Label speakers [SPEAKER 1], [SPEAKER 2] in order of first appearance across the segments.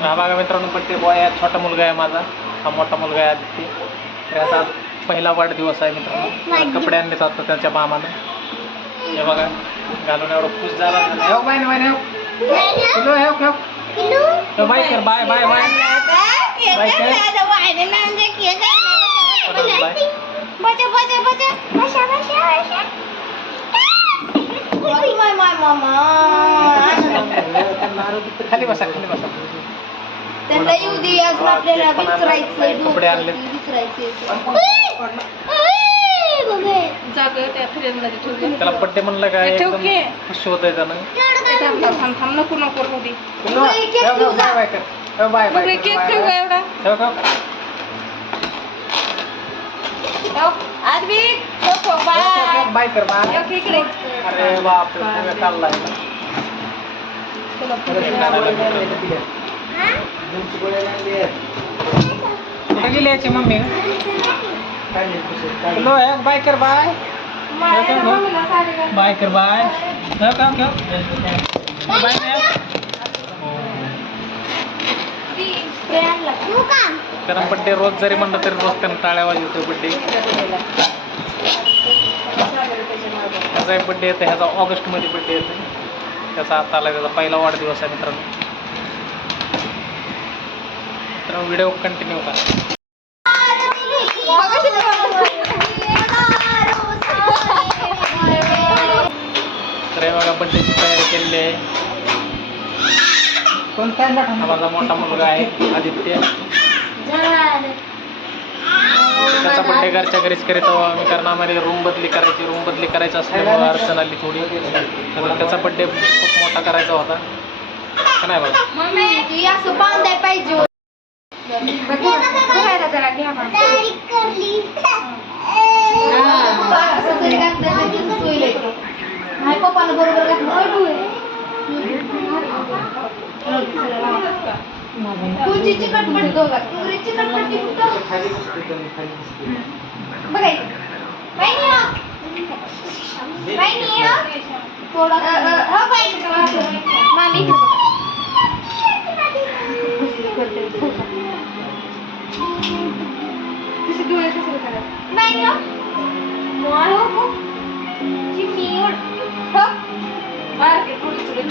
[SPEAKER 1] हा बघा मित्रांनो बड्डे बॉय आहे छोटा मुलगा आहे माझा. हा मोठा मुलगा आहे आदित्य. तर याचा आज पहिला वाढदिवस आहे मित्रांनो. कपडे आणले जातात त्याच्या मामानं. हे बघा घालून एवढं खुश झाला. बाय बाय ना किलो बाय कर बाय बाय बाय. बाय खाली बसा खाली बसा.
[SPEAKER 2] त्यांना येऊ दे अजून आपल्याला विचारायचं
[SPEAKER 1] कपडे आणले.
[SPEAKER 3] जागं त्या फ्रेममध्ये ठेवले
[SPEAKER 1] त्याला बड्डे म्हणलं काय
[SPEAKER 3] हे ठेव की.
[SPEAKER 1] खुश होत आहे त्यानं
[SPEAKER 3] थांब थांब नको नको राहू दे.
[SPEAKER 1] हे बाय बाय कर. हे बाय बाय
[SPEAKER 3] हे केक
[SPEAKER 1] बाय,
[SPEAKER 3] ठेव
[SPEAKER 1] बाय.
[SPEAKER 3] का एवढा?
[SPEAKER 1] ठेव का?
[SPEAKER 3] आदमी नको
[SPEAKER 1] ठेव,
[SPEAKER 3] बाय.
[SPEAKER 1] ठेव, बाय कर बाय.
[SPEAKER 3] एक इकडे.
[SPEAKER 1] अरे बाप चाललाय. कुठं गेली याची मम्मी हॅलो हे बाय कर बाय बाय कर बाय ठेव, ठेव, ठेव. बाय कारण बड्डे रोज जरी म्हणलं तरी रोज त्यांना टाळ्या वाजवतो बड्डे ह्याचा एक बड्डे येतो ह्याचा ऑगस्टमध्ये बड्डे येतो त्याचा आता आला त्याचा पहिला वाढदिवस आहे मित्रांनो मित्रांनो व्हिडिओ कंटिन्यू करा. तर हे बघा बड्डेची तयारी केलेली आहे. हा माझा मोठा मुलगा आहे आदित्य. त्याचा बड्डे घरच्या घरीच करीत आम्ही कारण आम्हाला रूम बदली करायची रूम बदली करायची असल्यामुळं अडचण आली थोडी. तर त्याचा बड्डे खूप मोठा करायचा होता. नाही बघा?
[SPEAKER 2] मम्मी असं बांधाय पाहिजे पोहायला जरा घ्या असं तरी घातलं तर किती सोयीला येते. नाही पप्पानं बरोबर घातलं अय डोळे. तुझी चिकटपट्टी दोघात तुझी चिकटपट्टी कुठं बघायचं बाई नी हा. बाई नी हा. थोडा अ, अ, हा बाई मामी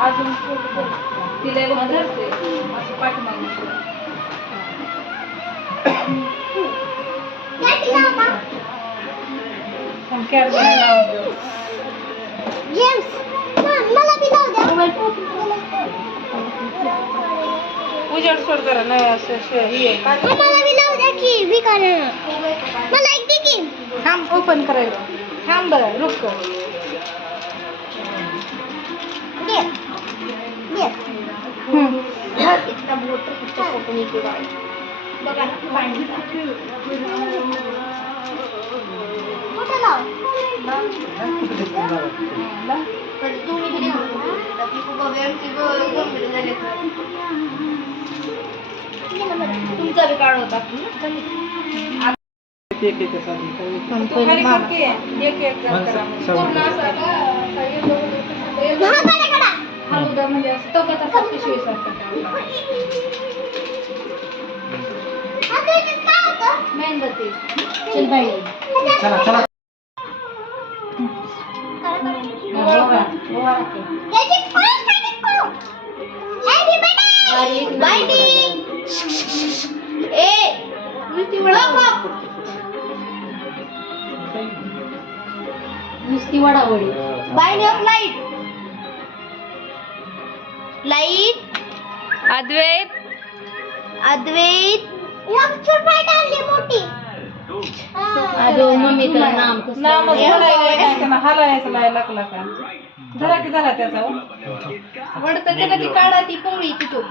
[SPEAKER 3] अजून तिला एक धरते असं पाठीमागे उजेड सोड जरा नाही असं हे. काय थांब ओपन करायचं थांब बरं रुक कर हम्म.
[SPEAKER 2] इतना मोठं कुठं फोटो निघतो बाई. बघा ना बाईनीचा. कुठं लाव? तर तुम्ही दिली होती. तर ती खूप आमची ग- गंभीर झाली. तुमचा बी काढ होता
[SPEAKER 1] एक एक.
[SPEAKER 3] एक एक हलवून म्हणजे असं तोकत असं पिशवीसारखं काढलं. मेणबत्ती. चल बाई.
[SPEAKER 1] चला चला
[SPEAKER 2] नुसती वडावडी बाईने लाइट लाइट
[SPEAKER 3] अद्वैत.
[SPEAKER 2] अद्वैत.
[SPEAKER 3] नामच बोलायला नाही का ना, हलायचं नाही लागला का? जरा की झाला त्याचा हो. वडतं त्याला ती काढा ती पोळी तिथून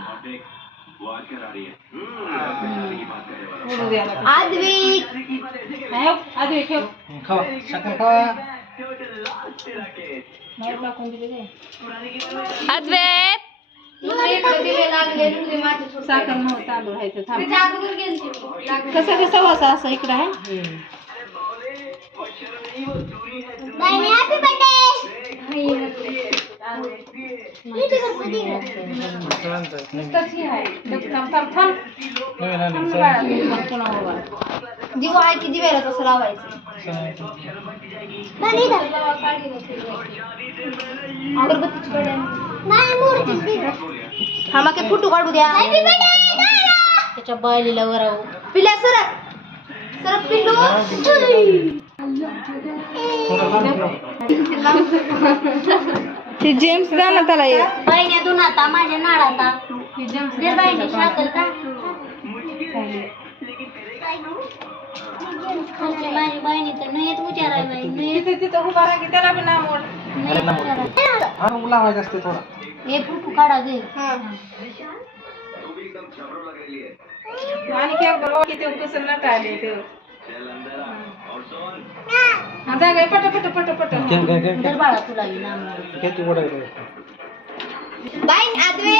[SPEAKER 3] ओढू द्या. लागलं.
[SPEAKER 2] आद्विक
[SPEAKER 3] नाही हो, आधी हे ठेव
[SPEAKER 1] खावा साखर खावा
[SPEAKER 3] बाहेर टाकून दिले ते.
[SPEAKER 4] अद्वैत.
[SPEAKER 3] साखर नव्हतं तांदूळ आहे ते थांब. कसं कसं वासा असं इकडं आहे? नुसतंच हे आहे. थांब थांब थांब. थांब ना बाळा, तू पण पुन्हा उभा.
[SPEAKER 2] दिवा आहे की दिव्याला तसं लावायचं? अगरबत्तीची कड्या हा मग फोटो काढू द्या. त्याच्या बायलीला वर पिल्या सरक सरक पिल्लू
[SPEAKER 4] ते जेम्स द्या ना त्याला एक.
[SPEAKER 2] बहिण्यातून आता माझ्या नाळाता
[SPEAKER 3] हे
[SPEAKER 2] दे बहिणी शाकल का? माझी बहिणी तर नाहीत विचारायला बाई नाही
[SPEAKER 3] तिथे तिथं उभा राहा की त्याला बी नाम ओढ
[SPEAKER 1] हा लावायचं असते थोडा.
[SPEAKER 2] हे फोटो काढा
[SPEAKER 3] आणि काय कसं नट आले ते. हा. पट पट पट पट.
[SPEAKER 2] बाळा तुला नाम बाईन
[SPEAKER 1] खाली.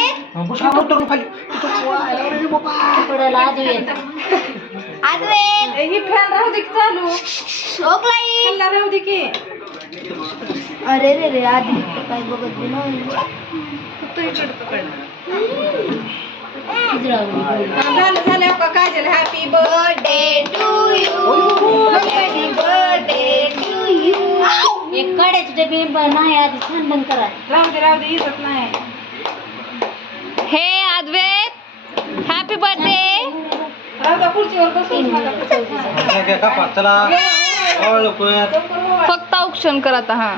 [SPEAKER 3] ही फॅन राहू दे की चालू.
[SPEAKER 2] ओकलाई
[SPEAKER 3] राहू दे की.
[SPEAKER 2] अरे रे रे आधी काय बघत
[SPEAKER 3] फक्त हा, झालं झालं का Kajal happy birth
[SPEAKER 2] birthday to you happy birthday to you एक कड्याचे डबे नाही आधी छान बंद करा.
[SPEAKER 3] राहू दे राहू दे इजत नाही.
[SPEAKER 4] हे अद्वैत हॅपी बर्थडे
[SPEAKER 3] राहू दे खुर्चीवर बसून
[SPEAKER 1] चला हो.
[SPEAKER 4] फक्त औक्षण कर आता हा.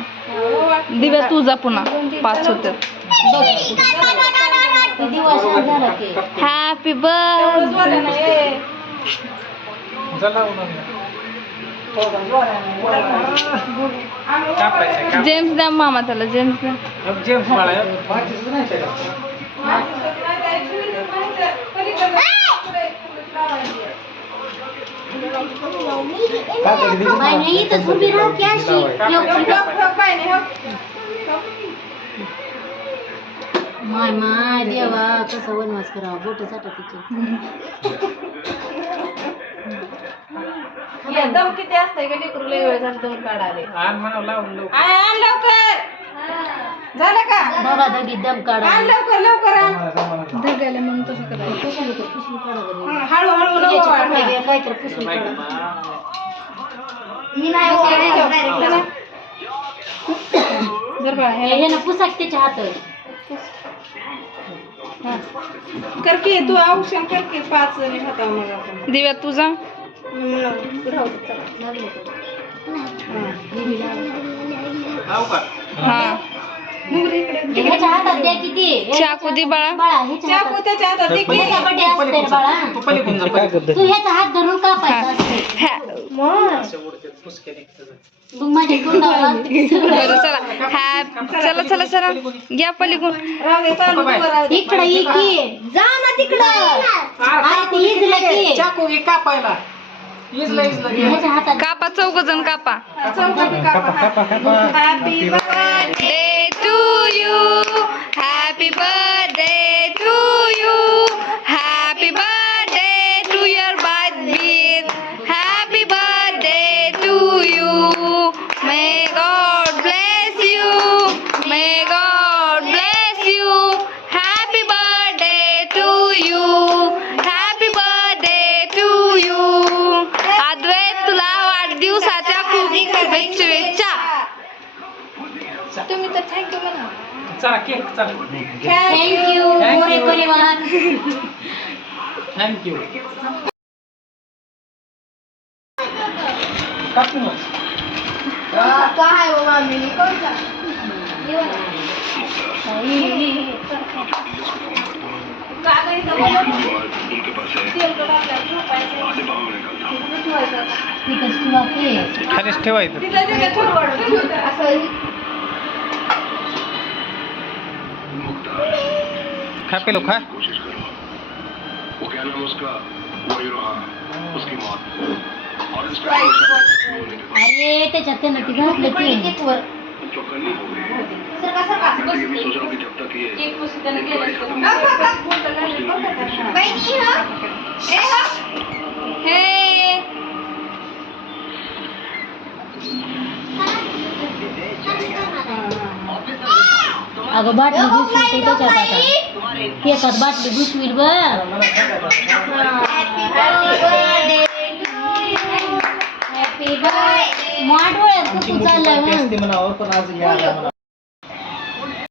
[SPEAKER 4] दिव्या तुझा पुन्हा पाच होते हॅपी
[SPEAKER 3] तेवढंच
[SPEAKER 4] बर्थ
[SPEAKER 3] जोरानं ये.
[SPEAKER 1] चला उन्हाळ्यात.
[SPEAKER 3] का, जोरानं ये. आम्ही
[SPEAKER 1] कापायचं काप
[SPEAKER 4] जेम्स द्या मामा त्याला जेम्स द्या
[SPEAKER 1] जेम्स तरी
[SPEAKER 2] नाही इथं उभी राहा की अशी
[SPEAKER 3] हो.
[SPEAKER 2] माय माय देवा कसं वनवास करावा बोट साठा तिचे
[SPEAKER 3] हे दम किती असतंय का लेकरू लय वेळ झाला दम काढाले
[SPEAKER 1] आण लवकर
[SPEAKER 3] झालं का?
[SPEAKER 2] बघा दगी दम काढा.
[SPEAKER 3] आण लवकर लवकर आण.
[SPEAKER 4] धगायला म्हणून तसं करायचं.
[SPEAKER 2] पुसून काढा बरं.
[SPEAKER 3] हं, नको
[SPEAKER 2] कपडे. घे, काहीतरी पुसून काढा. मी
[SPEAKER 3] जर बाळा, ह्याला-
[SPEAKER 2] हे ना पुसाक त्याच्या हातात.
[SPEAKER 3] हा. तू औषण कर की पाच जणी खाता मग आपण.
[SPEAKER 4] दिव्या तुझा
[SPEAKER 1] का?
[SPEAKER 4] हा. चाकू दे बाळा.
[SPEAKER 2] बाळा ह्याच्या
[SPEAKER 3] चाकू
[SPEAKER 2] हातात.
[SPEAKER 3] त्याच्या हातात दे की.
[SPEAKER 2] ह्याचा बड्डे असते रे बाळा
[SPEAKER 1] तू पलीकडून जा, पलीकडून.
[SPEAKER 2] तू ह्याचा हात धरून कापायचा असते?
[SPEAKER 4] हॅ-
[SPEAKER 1] असे उडते, फुसके निघतात.
[SPEAKER 2] मग माझ्या तोंडावर
[SPEAKER 4] बरं चला. चला चला चला या पलीकडून.
[SPEAKER 3] राहू दे चालू तू राहू दे.
[SPEAKER 2] इकडं ये की. जा ना तिकडं. अरे ते इजलं की.
[SPEAKER 1] चाकू घे कापायला. इजला इजला घे.
[SPEAKER 2] ह्याच्या हातात.
[SPEAKER 4] कापा चौघ जण कापा.
[SPEAKER 3] चौकाटी कापा, हा. Happy
[SPEAKER 4] birthday. To you happy birthday to you happy birthday to your birthday happy birthday to you may god bless you may god bless you happy birthday to you happy birthday to you अद्वैत तुला वाढदिवसाच्या
[SPEAKER 3] thank you म्हणा
[SPEAKER 1] चला cake चला. Thank you thank you.
[SPEAKER 2] काय हो मामी
[SPEAKER 3] कागद इथं बघा. तेल टाकलं, झोपायचं.
[SPEAKER 2] तिथंच ठेवा की.
[SPEAKER 1] खालीच ठेवायचं.
[SPEAKER 5] खा पेलो खा
[SPEAKER 3] कोशिश करो। वो क्या नाम उसका वही रहा उसकी मौत और इस टाइम होने के बाद
[SPEAKER 2] अरे त्याच्यात त्यानं ती घातलं की वर
[SPEAKER 3] चौकन्नी हो? गई
[SPEAKER 2] सरका सरका
[SPEAKER 3] मैं ये भी सोच रहा हूँ कि जब तक ये
[SPEAKER 6] एक पुस्तक त्यानं
[SPEAKER 3] ये लड़ाई
[SPEAKER 6] केलं
[SPEAKER 3] खत्म नहीं होती, उस दिन की फिर से
[SPEAKER 2] बहिणी हा। ए हा।
[SPEAKER 4] हे।
[SPEAKER 2] अगं बाटली घुसवी त्याच्यात आता केकात बाटली घुसवील बघ हॅपी बर्थडे माठ डोळ्यात
[SPEAKER 5] आमची
[SPEAKER 2] कसं